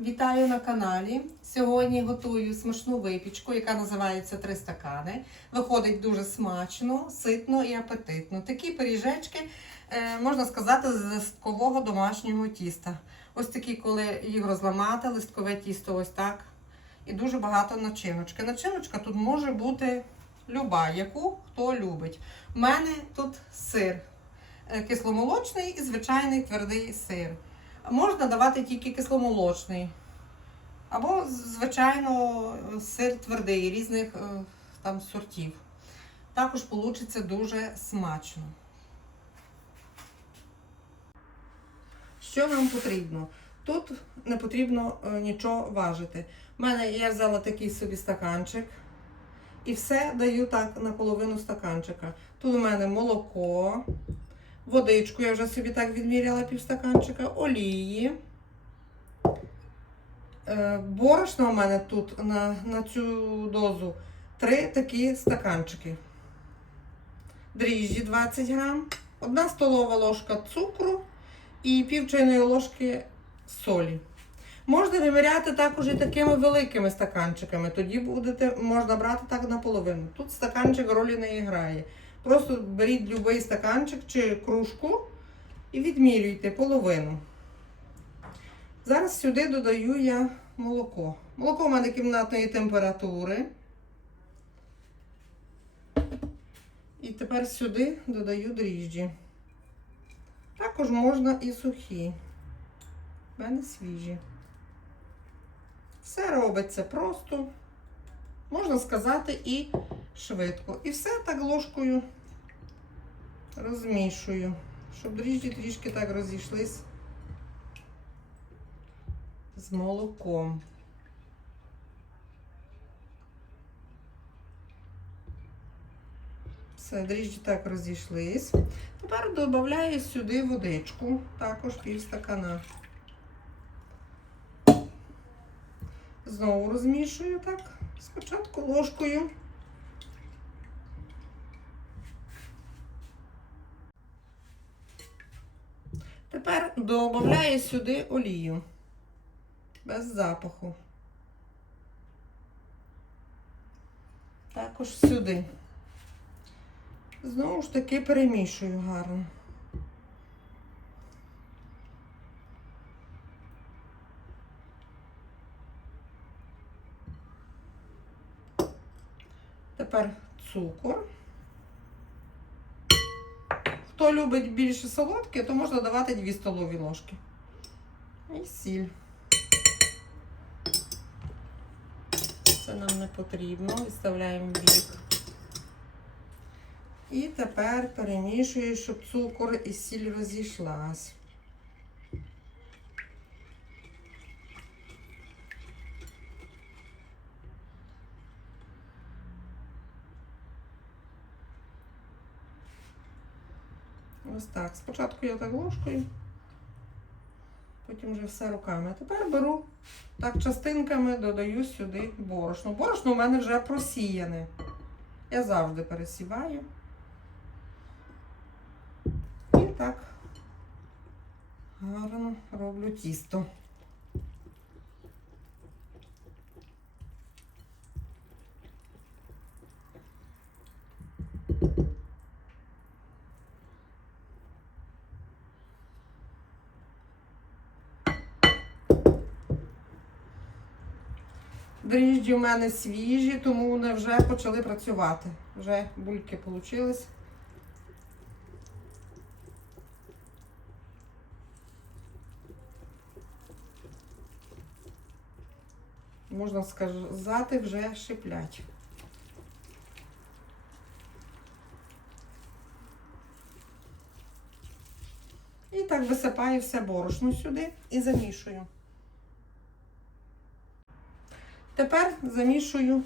Вітаю на каналі. Сьогодні готую смачну випічку, яка називається три стакани. Виходить дуже смачно, ситно і апетитно. Такі пиріжечки, е, можна сказати, з листкового домашнього тіста. Ось такі, коли їх розламати, листкове тісто ось так. І дуже багато начиночки. Начиночка тут може бути люба, яку хто любить. У мене тут сир е, кисломолочний і звичайний твердий сир. Можна давати тільки кисломолочний. Або, звичайно, сир твердий різних е, там сортів. Також вийде дуже смачно. Що нам потрібно? Тут не потрібно е, нічого важити. У мене я взяла такий собі стаканчик. І все даю так на половину стаканчика. Тут у мене молоко, водичку, я вже собі так відміряла півстаканчика, олії. Е, Борошна у мене тут на, на цю дозу три такі стаканчики. Дріжджі 20 грам, одна столова ложка цукру і пів чайної ложки солі. Можна виміряти також і такими великими стаканчиками. Тоді будете, можна брати так наполовину. Тут стаканчик ролі не грає. Просто беріть будь-який стаканчик чи кружку і відмірюйте половину. Зараз сюди додаю я молоко. Молоко в мене кімнатної температури. І тепер сюди додаю дріжджі. Також можна і сухі. В мене свіжі. Все робиться просто, можна сказати, і швидко. І все так ложкою розмішую, щоб дріжджі трішки так розійшлись з молоком. Все, дріжджі так розійшлись. Тепер додаю сюди водичку, також пів стакана. Знову розмішую так, спочатку ложкою. Тепер додаю сюди олію без запаху. Також сюди. Знову ж таки перемішую гарно. Тепер цукор. Хто любить більше солодке, то можна давати 2 столові ложки. І сіль. Це нам не потрібно. Відставляємо бік. І тепер перемішую, щоб цукор і сіль розійшлась. Ось так. Спочатку я так ложкою, потім вже все руками. А тепер беру так частинками, додаю сюди борошно. Борошно у мене вже просіяне. Я завжди пересіваю. І так гарно роблю тісто. Дріжджі у мене свіжі, тому вони вже почали працювати. Вже бульки вийшли. Можна сказати, вже шиплять. І так висипаю все борошно сюди і замішую. Тепер замішую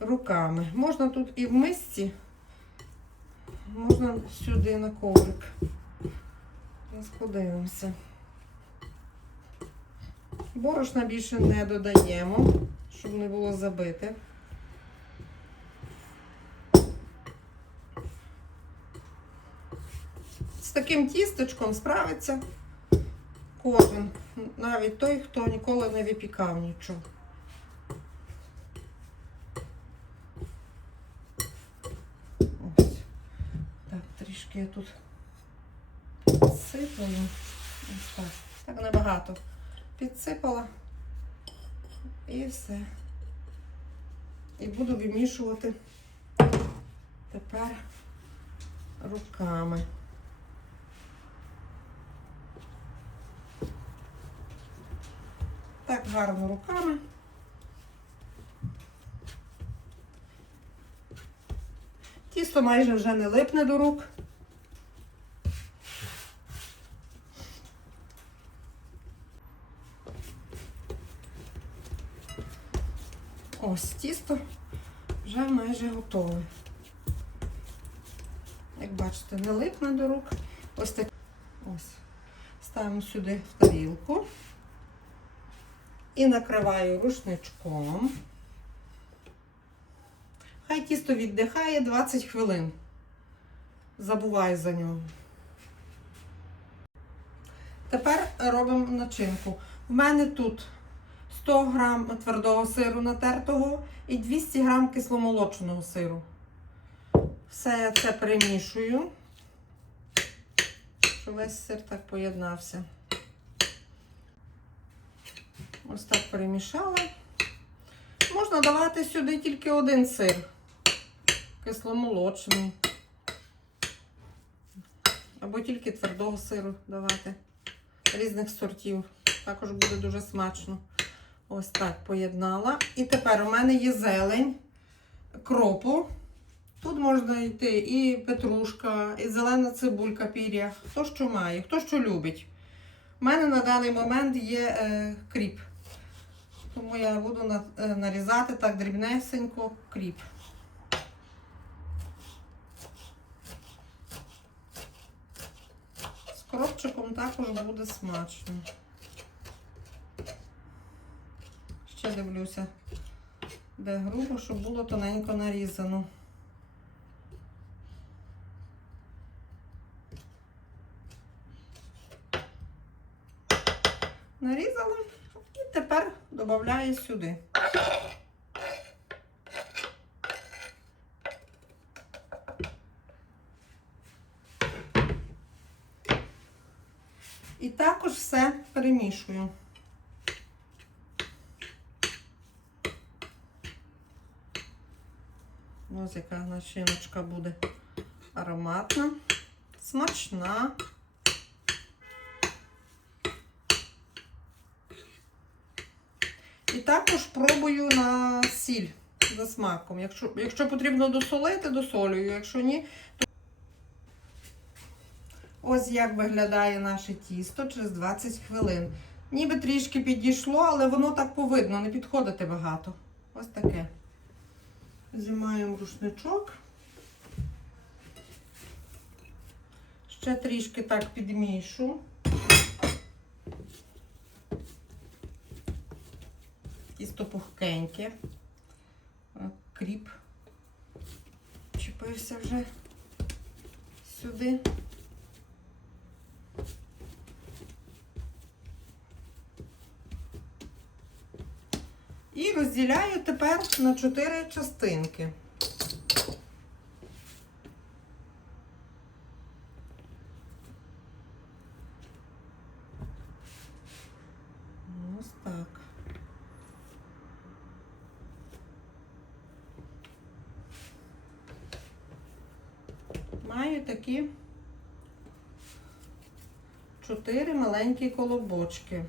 руками. Можна тут і в мисці, можна сюди на коврик. Зараз подивимося. Борошна більше не додаємо, щоб не було забите. З таким тістечком справиться Кожен, навіть той, хто ніколи не випікав нічого. Трішки я тут сиплю. Ось так. Так небагато. Підсипала. І все. І буду вимішувати тепер руками. Так гарно руками. Тісто майже вже не липне до рук. Готове. Як бачите, не липне до рук. Ось так. Ось. Ставимо сюди в тарілку і накриваю рушничком. Хай тісто віддихає 20 хвилин. Забуваю за нього. Тепер робимо начинку. У мене тут 100 грам твердого сиру натертого і 200 грам кисломолочного сиру. Все я це перемішую, щоб весь сир так поєднався. Ось так перемішала. Можна давати сюди тільки один сир, кисломолочний. Або тільки твердого сиру давати. Різних сортів. Також буде дуже смачно. Ось так поєднала. І тепер у мене є зелень, кропу. Тут можна йти і петрушка, і зелена цибулька, пір'я. Хто що має, хто що любить. У мене на даний момент є е, кріп. Тому я буду на, е, нарізати так дрібнесенько кріп. З кропчиком також буде смачно. Ще дивлюся, де грубо, щоб було тоненько нарізано. Нарізала і тепер додаю сюди. І також все перемішую. Ось яка начиночка буде ароматна, смачна. І також пробую на сіль за смаком. Якщо, якщо потрібно досолити, досолюю. Якщо ні, то ось як виглядає наше тісто через 20 хвилин. Ніби трішки підійшло, але воно так повидно, не підходити багато. Ось таке. Знімаємо рушничок. Ще трішки так підмішу. Тісто пухкеньке. Кріп чіпився вже сюди. І розділяю тепер на чотири частинки. Ось так. Маю такі чотири маленькі колобочки.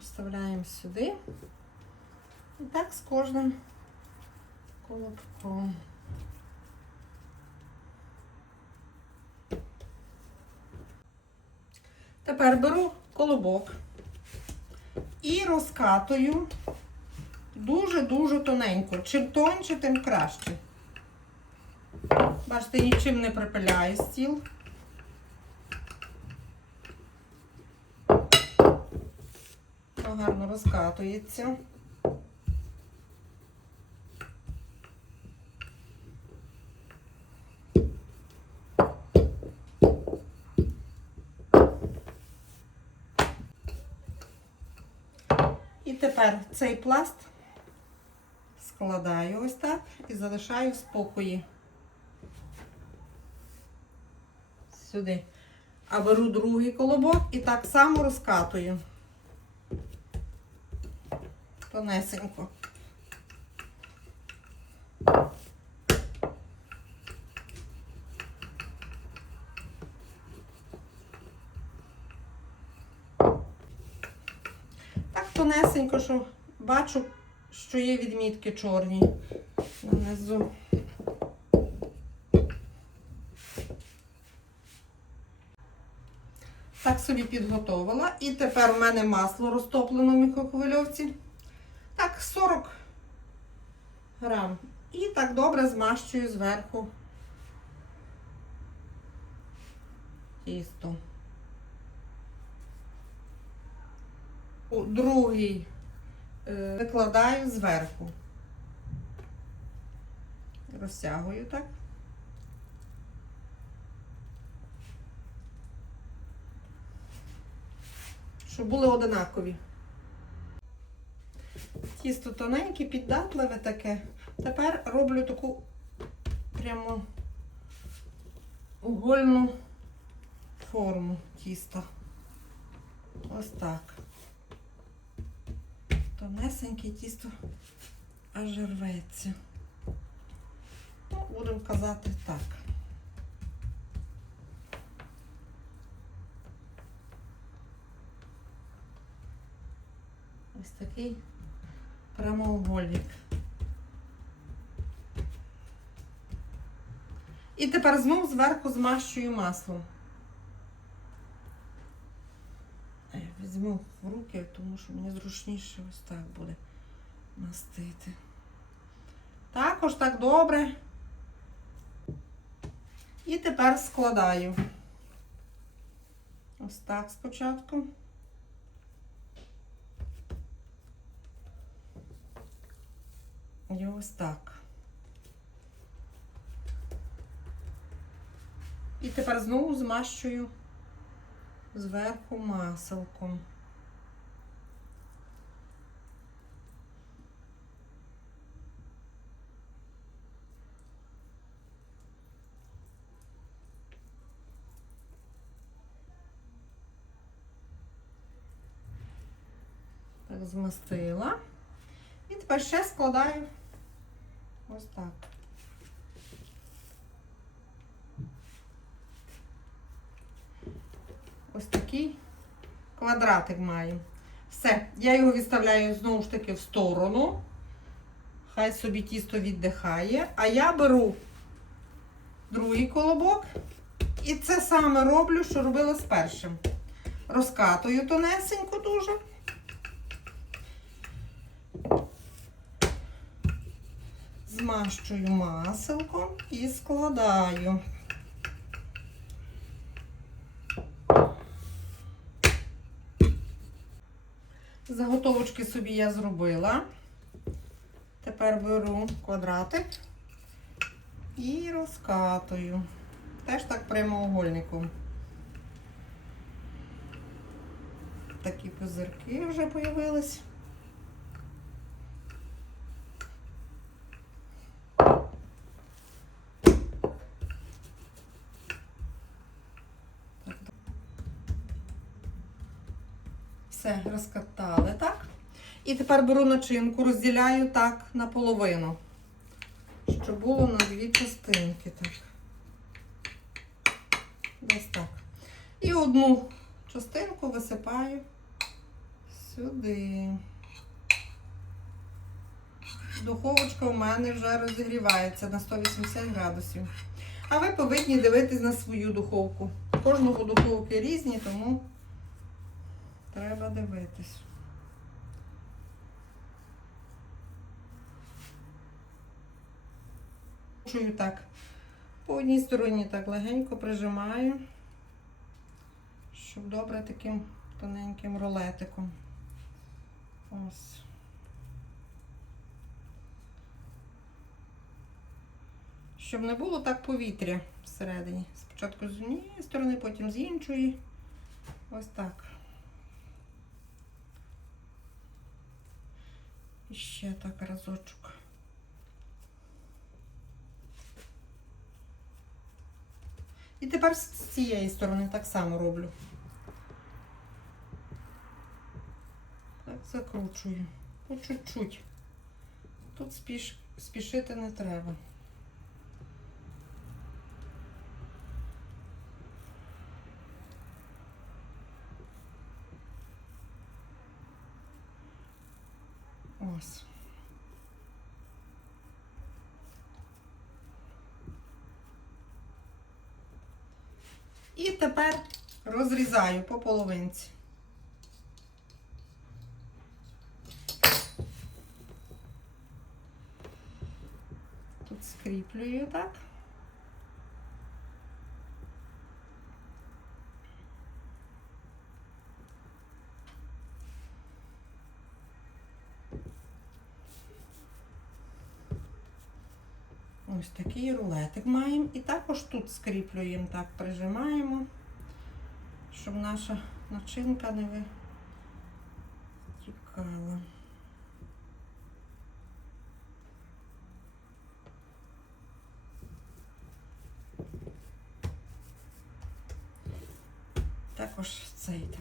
Вставляємо сюди. І так з кожним колобком. Тепер беру колобок і розкатую дуже-дуже тоненько. Чим тоньше, тим краще. Бачите, нічим не припиляє стіл. розкатується. І тепер цей пласт складаю ось так і залишаю спокої сюди. А беру другий колобок і так само розкатую. Тонесенько. Так тонесенько, що бачу, що є відмітки чорні нанизу. Так собі підготовила. І тепер у мене масло розтоплено в мікрохвильовці. Так, 40 грам. І так добре змащую зверху тісто. У другий е, викладаю зверху. Розтягую так. Щоб були одинакові. Тісто тоненьке, піддатливе таке. Тепер роблю таку прямо угольну форму тіста. Ось так. Тонесеньке тісто аж рветься. Ну, будемо казати так. Ось такий прямоугольник. І тепер знов зверху змащую маслом. Візьму в руки, тому що мені зручніше ось так буде мастити. Також так добре. І тепер складаю. Ось так спочатку. І ось так. І тепер знову змащую зверху маселком. Так, змастила. І тепер ще складаю ось так. Ось такий квадратик маю. Все, я його відставляю знову ж таки в сторону. Хай собі тісто віддихає. А я беру другий колобок. І це саме роблю, що робила з першим. Розкатую тонесенько дуже. Змащую маселком і складаю. Заготовочки собі я зробила. Тепер беру квадратик і розкатую. Теж так прямоугольником. Такі пузирки вже появились. Все, розкатали, так? І тепер беру начинку, розділяю так наполовину, щоб було на дві частинки. Так. Десь так. І одну частинку висипаю сюди. Духовочка у мене вже розігрівається на 180 градусів. А ви повинні дивитись на свою духовку. Кожного духовки різні, тому треба дивитись. Чую так. По одній стороні так легенько прижимаю, щоб добре таким тоненьким рулетиком. Ось. Щоб не було так повітря всередині. Спочатку з однієї сторони, потім з іншої. Ось так. Ще так разочок. І тепер з цієї сторони так само роблю. Так, закручую. По чуть-чуть. Тут спіш... спішити не треба. Ось. І тепер розрізаю по половинці. Тут скріплюю так. Ось такий рулетик маємо. І також тут скріплюємо, так, прижимаємо, щоб наша начинка не витікала. Також цей так.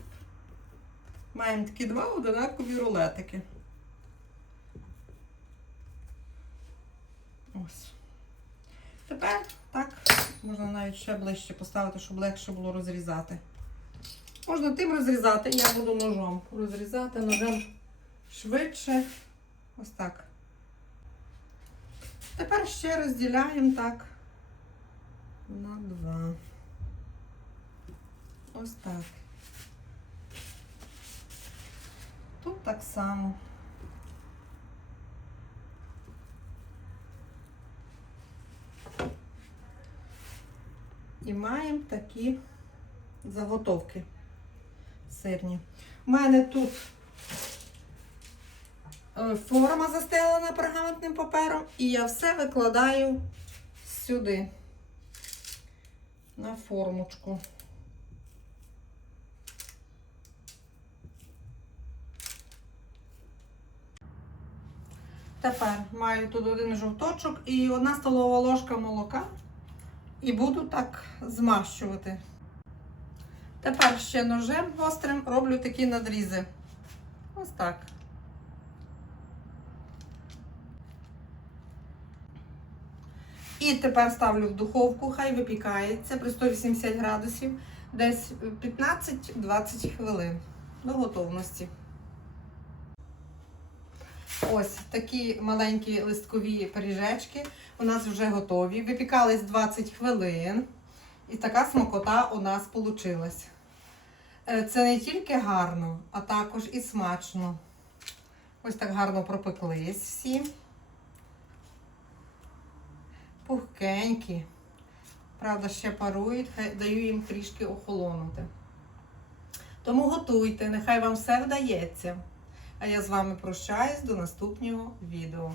Маємо такі два одинакові рулетики. Ось. Тепер так, можна навіть ще ближче поставити, щоб легше було розрізати. Можна тим розрізати, я буду ножом розрізати ножем швидше. Ось так. Тепер ще розділяємо так на два. Ось так. Тут так само. І маємо такі заготовки сирні. У мене тут е, форма застелена пергаментним папером, і я все викладаю сюди, на формочку. Тепер маю тут один жовточок і одна столова ложка молока. І буду так змащувати. Тепер ще ножем гострим роблю такі надрізи. Ось так. І тепер ставлю в духовку, хай випікається при 180 градусів десь 15-20 хвилин до готовності. Ось такі маленькі листкові пиріжечки у нас вже готові. Випікались 20 хвилин. І така смакота у нас вийшла. Це не тільки гарно, а також і смачно. Ось так гарно пропеклись всі. Пухкенькі. Правда, ще парують, хай даю їм трішки охолонути. Тому готуйте, нехай вам все вдається. А я з вами прощаюсь до наступного відео.